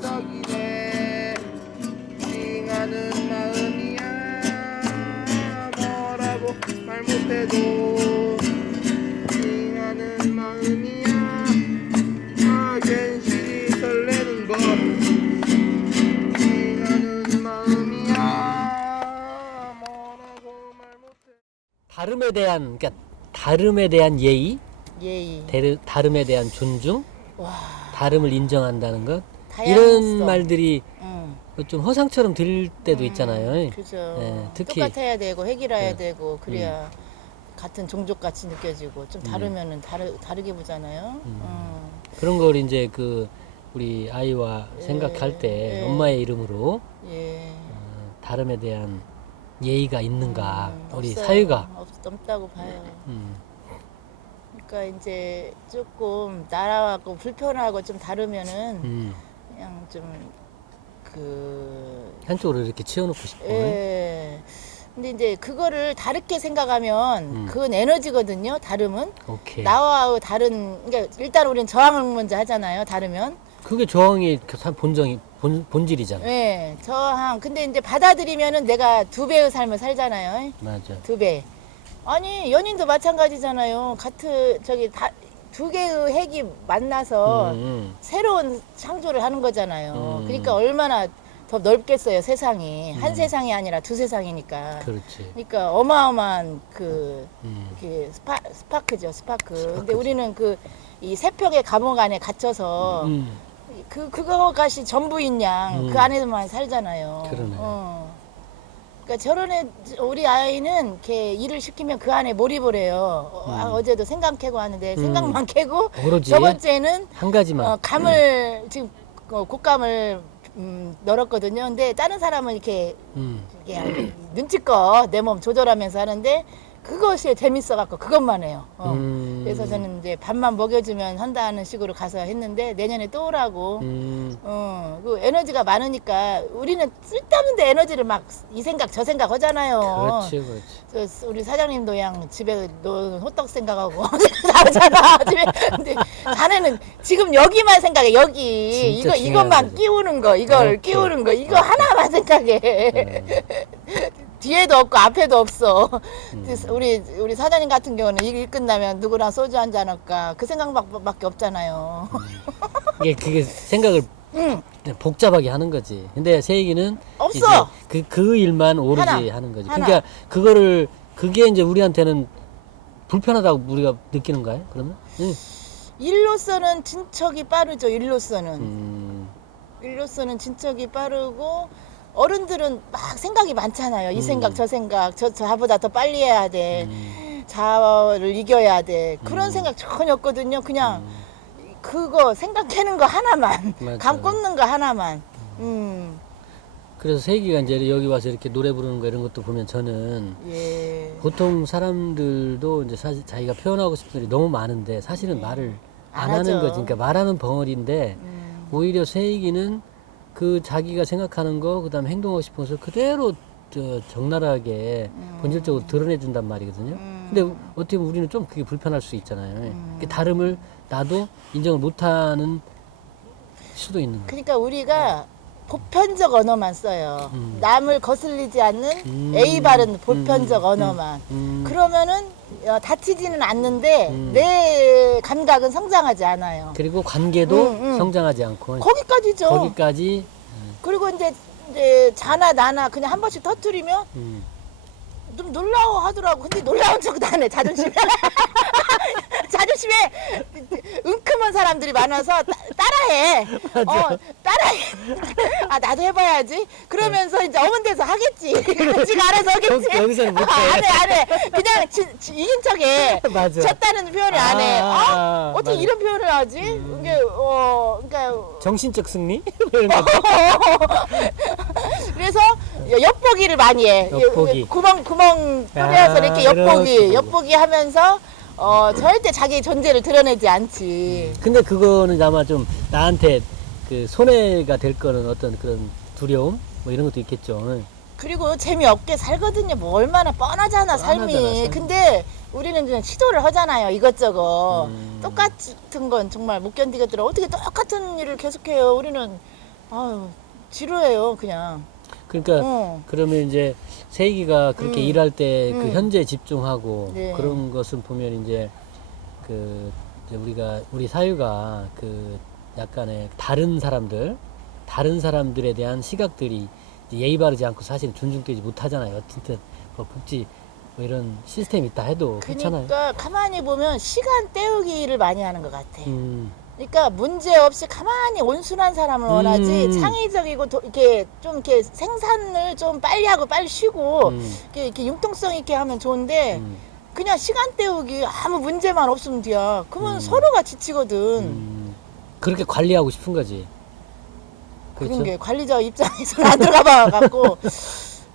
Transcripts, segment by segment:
떡이네. 찡하는 마음이야. 뭐라고 말 못해도 찡하는 마음이야. 괜시리 설레는 것. 찡하는 마음이야. 뭐라고 말 못해. 다름에 대한, 그러니까 다름에 대한 예의, 예의. 다름에 대한 존중, 와. 다름을 인정한다는 것, 다양성. 이런 말들이 응. 좀 허상처럼 들릴 때도 있잖아요. 그죠. 예, 특히 똑같아야 되고 해결해야 네. 되고 그래야 같은 종족 같이 느껴지고 좀 다르면은 다르게 보잖아요. 그런 걸 이제 우리 아이와 예, 생각할 때 예. 엄마의 이름으로 예. 다름에 대한 예의가 있는가, 우리 없어요. 사유가. 없다고 봐요. 음, 그러니까 이제 조금 나라하고 불편하고 좀 다르면은 그냥 좀 한쪽으로 이렇게 치워놓고 싶어. 예. 근데 이제 그거를 다르게 생각하면 그건 에너지거든요. 다름은 오케이. 나와 다른. 그러니까 일단 우리는 저항을 먼저 하잖아요. 다르면. 그게 저항의 본질이잖아. 예. 저항. 근데 이제 받아들이면은 내가 두 배의 삶을 살잖아요. 맞아. 두 배. 아니 연인도 마찬가지잖아요. 두 개의 핵이 만나서 새로운 창조를 하는 거잖아요. 그러니까 얼마나 더 넓겠어요, 세상이. 한 세상이 아니라 두 세상이니까. 그렇지. 그러니까 어마어마한 스파크죠, 스파크. 근데 우리는 이 세평의 감옥 안에 갇혀서 그거가시 전부인 양 그 안에만 살잖아요. 그러네. 그러니까 우리 아이는 이렇게 일을 시키면 그 안에 몰입을 해요. 어제도 생강 캐고 하는데 생강만 캐고 오로지 저번째는 한 가지만. 감을 지금 곶감을 널었거든요. 근데 다른 사람은 이렇게 눈치껏 내 몸 조절하면서 하는데 그것이 재밌어갖고 그것만 해요. 그래서 저는 이제 밥만 먹여주면 한다는 식으로 가서 했는데 내년에 또 오라고. 그 에너지가 많으니까 우리는 쓸데없는데 에너지를 막 이 생각 저 생각 하잖아요. 그렇지. 우리 사장님도 그냥 집에 호떡 생각하고 나오잖아. 집에. 근데 자네는 지금 여기만 생각해. 여기 진짜 이것만 중요한 끼우는 거, 이걸 오케이. 끼우는 거, 이거 하나만 생각해. 뒤에도 없고 앞에도 없어. 우리 사장님 같은 경우는 일 끝나면 누구랑 소주 한잔 할까 그 생각밖에 없잖아요. 그게 생각을 복잡하게 하는 거지. 근데 세익이는 없어. 이제 그 일만 오로지 하나. 하는 거지. 하나. 그러니까 그게 이제 우리한테는 불편하다고 우리가 느끼는 거예요? 그러면? 응. 일로서는 진척이 빠르죠. 일로서는 진척이 빠르고 어른들은 막 생각이 많잖아요. 이 생각 저 생각 저보다 더 빨리 해야 돼. 자를 이겨야 돼. 그런 생각 전혀 없거든요. 그냥 그거 생각하는 거 하나만 맞아요. 감 꽂는 거 하나만. 그래서 세익이가 이제 여기 와서 이렇게 노래 부르는 거 이런 것도 보면 저는 예. 보통 사람들도 이제 사실 자기가 표현하고 싶은 일이 너무 많은데 사실은 말을 안 안 하는 하죠. 거지. 그러니까 말하는 벙어리인데 오히려 세익이는 자기가 생각하는 거 그다음에 행동하고 싶은 것을 그대로 적나라하게 본질적으로 드러내준단 말이거든요. 근데 어떻게 보면 우리는 좀 그게 불편할 수 있잖아요. 그 다름을 나도 인정을 못하는 수도 있는 거예요. 그러니까 우리가 보편적 언어만 써요. 남을 거슬리지 않는 A 바른 보편적 언어만. 그러면은 다치지는 않는데 내 감각은 성장하지 않아요. 그리고 관계도 성장하지 않고 거기까지죠. 거기까지 그리고 이제 자나 나나 그냥 한 번씩 터뜨리면 좀 놀라워 하더라고. 근데 놀라운 척도 안 해. 자존심에. 자존심에 은큼한 사람들이 많아서 따라해. 따라해. 나도 해봐야지. 그러면서 이제 어문 데서 하겠지. 지가 알아서 하겠지. 여기서는 못해. 안 해. 그냥 이긴 척해. 맞아. 졌다는 표현을 안 해. 어떻게 맞아. 이런 표현을 하지? 이게 그러니까 정신적 승리? 이런 거. 그래서 엿보기를 많이 해. 엿보기. 구멍 뚫려서 이렇게 이렇게 엿보기 하면서 절대 자기 존재를 드러내지 않지. 근데 그거는 아마 좀 나한테 손해가 될 거는 어떤 그런 두려움? 뭐 이런 것도 있겠죠. 그리고 재미없게 살거든요. 뭐 얼마나 뻔하잖아, 삶이. 삶이. 근데 우리는 그냥 시도를 하잖아요. 이것저것. 똑같은 건 정말 못 견디겠더라. 어떻게 똑같은 일을 계속해요. 우리는 아유, 지루해요, 그냥. 그러니까 어. 그러면 이제 세기가 그렇게 일할 때 그 음. 현재 집중하고 네. 그런 것을 보면 이제 그 이제 우리 사유가 그 약간의 다른 사람들에 대한 시각들이 이제 예의 바르지 않고 사실 존중되지 못하잖아요. 어쨌든 뭐 복지 뭐 이런 시스템이 있다 해도 그렇잖아요. 그러니까 가만히 보면 시간 때우기를 많이 하는 것 같아. 음, 그러니까 문제 없이 가만히 온순한 사람을 원하지 창의적이고 이렇게 좀 이렇게 생산을 좀 빨리 하고 빨리 쉬고 이렇게 융통성 있게 하면 좋은데 그냥 시간 때우기 아무 문제만 없으면 돼야. 그러면 서로가 지치거든. 그렇게 관리하고 싶은 거지. 그렇죠? 그런 게 관리자 입장에서는 안 들어가 봐 갖고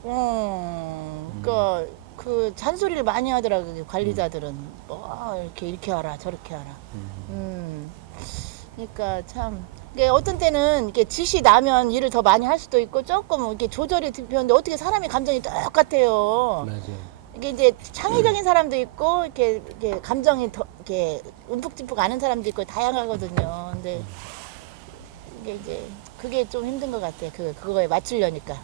그러니까 그 잔소리를 많이 하더라고요. 관리자들은 뭐 이렇게 하라 저렇게 하라. 그러니까 참 이게 어떤 때는 이렇게 지시 나면 일을 더 많이 할 수도 있고 조금 이렇게 조절이 되는데 어떻게 사람이 감정이 똑같아요. 맞아요. 이게 이제 창의적인 사람도 있고 이렇게 감정이 더 이렇게 움푹짐푹 아는 사람도 있고 다양하거든요. 근데 이게 이제 그게 좀 힘든 것 같아. 그거에 맞추려니까.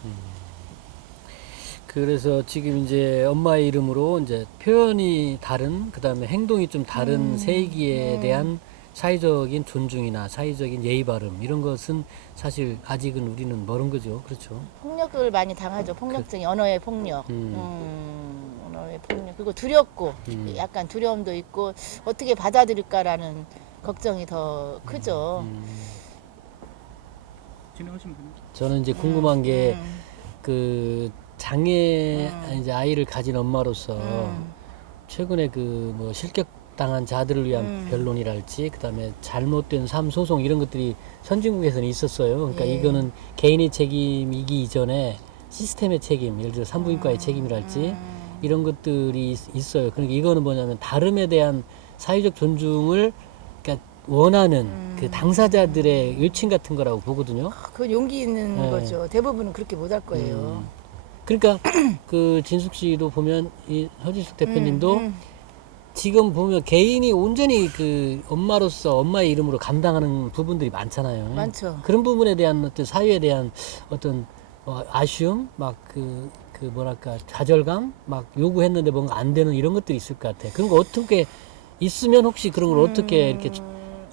그래서 지금 이제 엄마의 이름으로 이제 표현이 다른, 그 다음에 행동이 좀 다른 세기에 대한 사회적인 존중이나 사회적인 예의 바름 이런 것은 사실 아직은 우리는 멀은 거죠. 그렇죠. 폭력을 많이 당하죠. 폭력적인 언어의 폭력. 언어의 폭력. 그리고 두렵고 약간 두려움도 있고 어떻게 받아들일까라는 걱정이 더 크죠. 진행하시면 됩니다. 저는 이제 궁금한 게 그 장애 이제 아이를 가진 엄마로서 최근에 그 뭐 실격당한 자들을 위한 변론이랄지 그다음에 잘못된 삶 소송 이런 것들이 선진국에서는 있었어요. 그러니까 예. 이거는 개인의 책임이기 이전에 시스템의 책임, 예를 들어 산부인과의 책임이랄지 이런 것들이 있어요. 그러니까 이거는 뭐냐면 다름에 대한 사회적 존중을 그러니까 원하는 그 당사자들의 요청 같은 거라고 보거든요. 그 용기 있는 네. 거죠. 대부분은 그렇게 못 할 거예요. 그러니까 그 진숙 씨도 보면 이 허진숙 대표님도 지금 보면 개인이 온전히 그 엄마로서 엄마의 이름으로 감당하는 부분들이 많잖아요. 많죠. 그런 부분에 대한 어떤 사유에 대한 어떤 아쉬움, 막 그 뭐랄까 좌절감, 막 요구했는데 뭔가 안 되는 이런 것들이 있을 것 같아. 그런 거 어떻게 있으면 혹시 그런 걸 어떻게 이렇게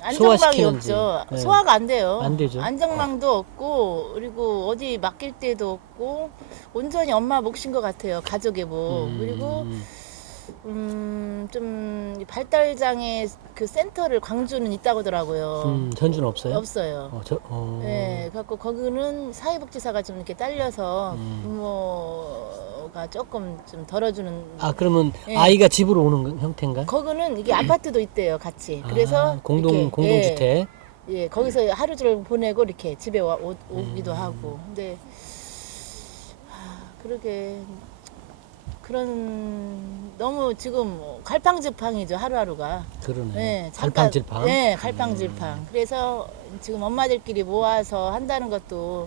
안정망이 소화시키는지. 없죠. 네. 소화가 안 돼요. 안 되죠. 안정망도 없고 그리고 어디 맡길 데도 없고 온전히 엄마 몫인 것 같아요. 가족의 몫. 그리고 좀 발달장애 그 센터를 광주는 있다고 하더라고요. 전주는 없어요? 없어요. 네, 갖고 거기는 사회복지사가 좀 이렇게 딸려서 부모가 조금 좀 덜어주는. 아 그러면 예. 아이가 집으로 오는 형태인가요? 거기는 이게 아파트도 있대요, 같이. 그래서 이렇게, 공동주택. 예, 거기서 하루 종일 보내고 이렇게 집에 오기도 하고. 근데 그러게 그런 너무 지금 갈팡질팡이죠, 하루하루가. 그러네. 네, 갈팡질팡. 네, 갈팡질팡. 그래서 지금 엄마들끼리 모아서 한다는 것도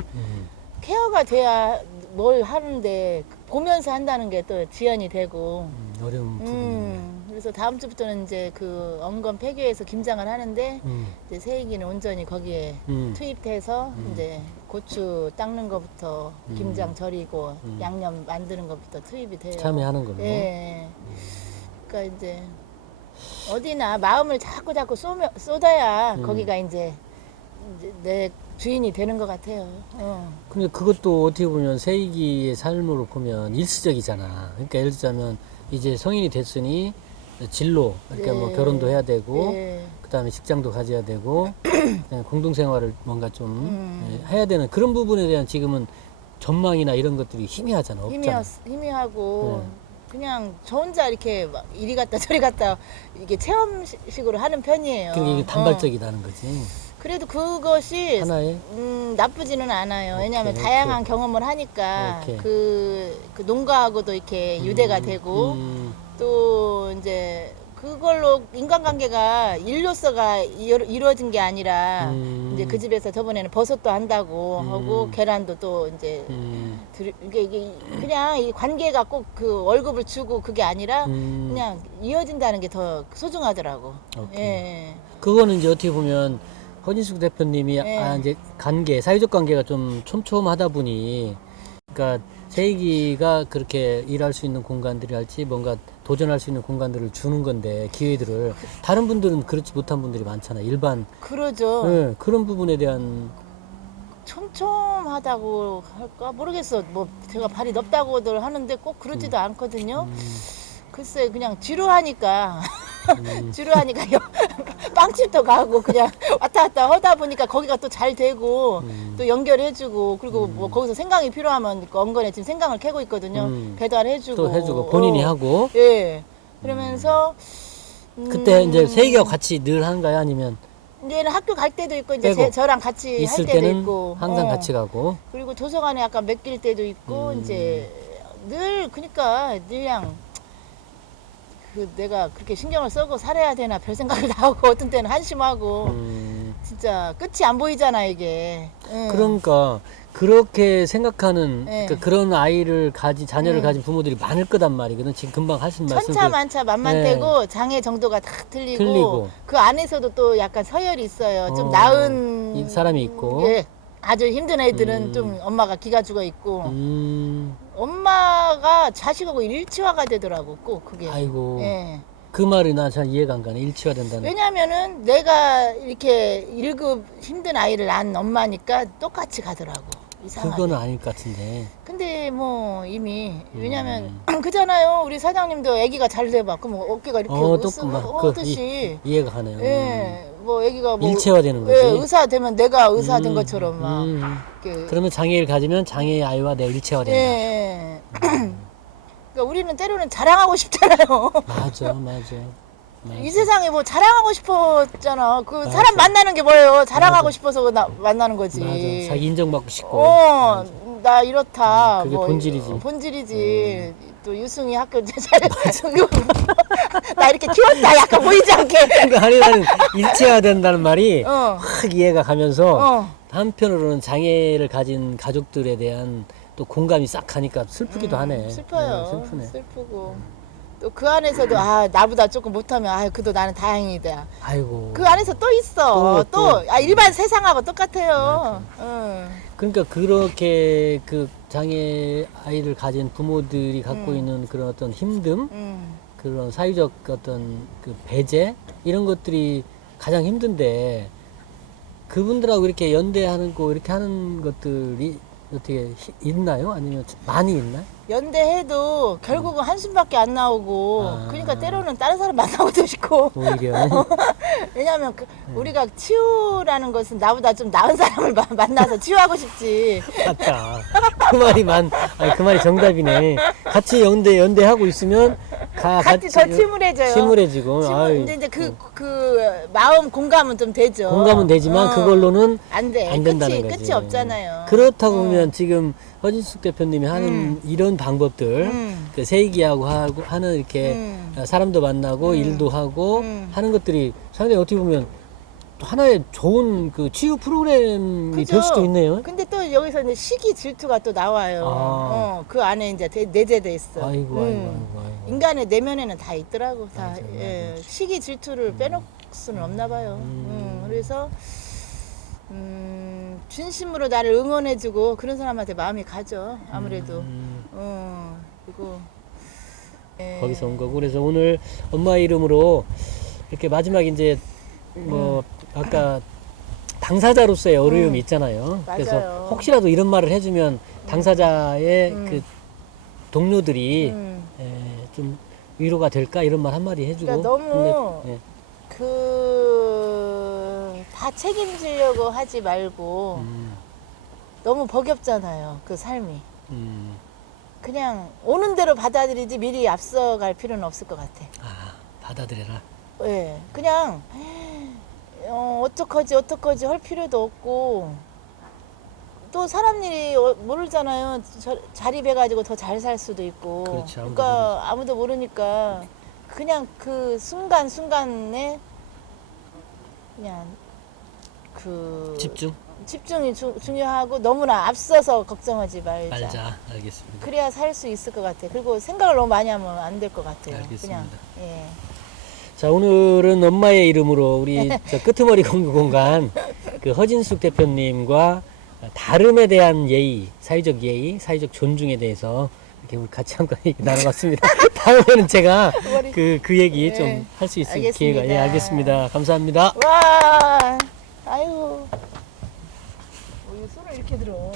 케어가 돼야 뭘 하는데 보면서 한다는 게 또 지연이 되고. 어려운 부분. 그래서 다음 주부터는 이제 그 언건 폐교에서 김장을 하는데 이제 세익이는 온전히 거기에 투입해서 이제 고추 닦는 것부터 김장 절이고 양념 만드는 것부터 투입이 돼요. 참여하는 걸로. 예. 그러니까 이제 어디나 마음을 자꾸 쏟아야 거기가 이제 내 주인이 되는 것 같아요. 근데 그것도 어떻게 보면 세이기의 삶으로 보면 일시적이잖아. 그러니까 예를 들자면 이제 성인이 됐으니 진로, 그러니까 뭐 네. 결혼도 해야 되고, 예. 그다음에 직장도 가져야 되고, 공동생활을 뭔가 좀 해야 되는 그런 부분에 대한 지금은 전망이나 이런 것들이 희미하잖아. 없잖아. 희미하고 그냥 저 혼자 이렇게 막 이리 갔다 저리 갔다 이게 체험식으로 하는 편이에요. 그러니까 이게 단발적이라는 거지. 그래도 그것이 하나의 나쁘지는 않아요. 왜냐하면 오케이, 다양한 경험을 하니까 오케이. 그 농가하고도 이렇게 유대가 되고 또 이제 그걸로 인간관계가 일로서가 이루어진 게 아니라 이제 그 집에서 저번에는 버섯도 한다고 하고 계란도 또 이제 이게 그냥 이 관계가 꼭 그 월급을 주고 그게 아니라 그냥 이어진다는 게 더 소중하더라고. 오케이. 예. 그거는 이제 어떻게 보면 허진숙 대표님이 예. 이제 사회적 관계가 좀 촘촘하다 보니, 그러니까 세익이가 그렇게 일할 수 있는 공간들이랄지 뭔가 도전할 수 있는 공간들을 주는 건데, 기회들을. 다른 분들은 그렇지 못한 분들이 많잖아, 일반. 그러죠. 예, 그런 부분에 대한. 촘촘하다고 할까 모르겠어. 뭐 제가 발이 넓다고들 하는데 꼭 그러지도 않거든요. 글쎄 그냥 지루하니까 지루하니까 빵집도 가고 그냥 왔다 갔다 하다 보니까 거기가 또 잘 되고 또 연결해주고, 그리고 뭐 거기서 생강이 필요하면 그 언건에 지금 생강을 캐고 있거든요. 배달해주고 또 해주고 본인이 하고. 예. 그러면서 그때 이제 세익이하고 같이 늘 하는가요? 아니면 이제는 학교 갈 때도 있고 이제 빼고 저랑 같이 할 있을 때도 때는 있고 항상 같이 가고. 그리고 도서관에 약간 맡길 때도 있고 이제 늘 그러니까 그냥 그 내가 그렇게 신경을 써고 살아야 되나 별 생각을 다 하고 어떤 때는 한심하고 진짜 끝이 안 보이잖아 이게. 응. 그러니까 그렇게 생각하는, 예. 그러니까 그런 아이를 자녀를 가진 부모들이 많을 거단 말이거든. 지금 금방 하신 말씀. 천차만차 만만되고 예. 장애 정도가 다 틀리고, 틀리고. 그 안에서도 또 약간 서열이 있어요. 좀 어, 나은 이 사람이 있고. 예. 아주 힘든 애들은 좀 엄마가 기가 죽어 있고 엄마가 자식하고 일치화가 되더라고 꼭 그게. 아이고. 예. 그 말이 나 잘 이해가 안 가네. 일치가 된다는. 왜냐면은 내가 이렇게 1급 힘든 아이를 낳은 엄마니까 똑같이 가더라고. 이상하게. 그거는 아닐 것 같은데. 근데 뭐 이미 왜냐면 그잖아요. 우리 사장님도 아기가 잘 돼봐. 그럼 어깨가 이렇게 듯이. 이해가 가네요. 예. 뭐 아기가 뭐 일체화되는 거지. 예, 의사 되면 내가 의사 된 것처럼 막. 이렇게. 그러면 장애를 가지면 장애의 아이와 내가 일체화된다. 예. 그러니까 우리는 때로는 자랑하고 싶잖아요. 맞아. 이 세상에 뭐 자랑하고 싶었잖아. 그 맞아. 사람 만나는 게 뭐예요? 자랑하고 싶어서 만나는 거지. 맞아. 자기 인정받고 싶고. 나 이렇다. 그게 본질이지. 본질이지. 또 유승이 학교 나 이렇게 키웠다. 약간 보이지 않게. 그러니까 아니 나는 일체화된다는 말이 어. 확 이해가 가면서 어. 한편으로는 장애를 가진 가족들에 대한 또 공감이 싹 가니까 슬프기도 하네. 슬퍼요. 슬프네. 슬프고. 또 그 안에서도 나보다 조금 못하면 그래도 나는 다행이다. 아이고. 그 안에서 또 있어. 또. 일반 세상하고 똑같아요. 그러니까 그렇게 그 장애 아이를 가진 부모들이 갖고 있는 그런 어떤 힘듦, 그런 사회적 어떤 그 배제 이런 것들이 가장 힘든데, 그분들하고 이렇게 연대하는 거 이렇게 하는 것들이 어떻게 있나요? 아니면 많이 있나요? 연대해도 결국은 한숨밖에 안 나오고, 그러니까 때로는 다른 사람 만나고도 싶고. 오히려. 왜냐하면 우리가 치유라는 것은 나보다 좀 나은 사람을 만나서 치유하고 싶지. 맞다. 그 말이 정답이네. 같이 연대하고 있으면 같이 더 침울해져요. 침울해지고. 이제 그 마음 공감은 좀 되죠. 공감은 되지만 그걸로는 안 돼. 안 된다는 거지. 끝이 없잖아요. 그렇다고 보면 지금 허진숙 대표님이 하는 이런 방법들, 그 세이기하고 하는 이렇게 사람도 만나고 일도 하고 하는 것들이 상당히 어떻게 보면 또 하나의 좋은 그 치유 프로그램이 그죠? 될 수도 있네요. 근데 또 여기서 이제 시기 질투가 또 나와요. 그 안에 이제 내재돼 있어. 아이고. 인간의 내면에는 다 있더라고. 다. 맞아. 시기 질투를 빼놓을 수는 없나 봐요. 그래서 진심으로 나를 응원해주고 그런 사람한테 마음이 가죠. 아무래도. 그리고 거기서 온 거고. 그래서 오늘 엄마 이름으로 이렇게 마지막 이제 뭐 아까 당사자로서의 어려움이 있잖아요. 그래서 맞아요. 혹시라도 이런 말을 해주면 당사자의 그 동료들이 좀 위로가 될까 이런 말 한마디 해주고. 그러니까 너무 근데, 다 책임지려고 하지 말고 너무 버겁잖아요. 그 삶이. 그냥 오는 대로 받아들이지 미리 앞서갈 필요는 없을 것 같아. 받아들여라. 예, 그냥 어떡하지 할 필요도 없고, 또 사람 일이 모르잖아요. 자립해가지고 더 잘 살 수도 있고. 그렇지, 그러니까 아무도 모르니까 그냥 그 순간순간에 그냥 그 집중이 중요하고 너무나 앞서서 걱정하지 말자. 알겠습니다. 그래야 살 수 있을 것 같아. 그리고 생각을 너무 많이 하면 안 될 것 같아요. 알겠습니다. 그냥 예. 자, 오늘은 엄마의 이름으로 우리 저 끄트머리 공간 그 허진숙 대표님과 다름에 대한 예의, 사회적 예의, 사회적 존중에 대해서 이렇게 우리 같이 한번 얘기 나눠봤습니다. 다음에는 제가 그 얘기 네, 좀 할 수 있을 알겠습니다. 기회가, 예, 알겠습니다. 감사합니다. 와, 아유. 왜 술을 이렇게 들어?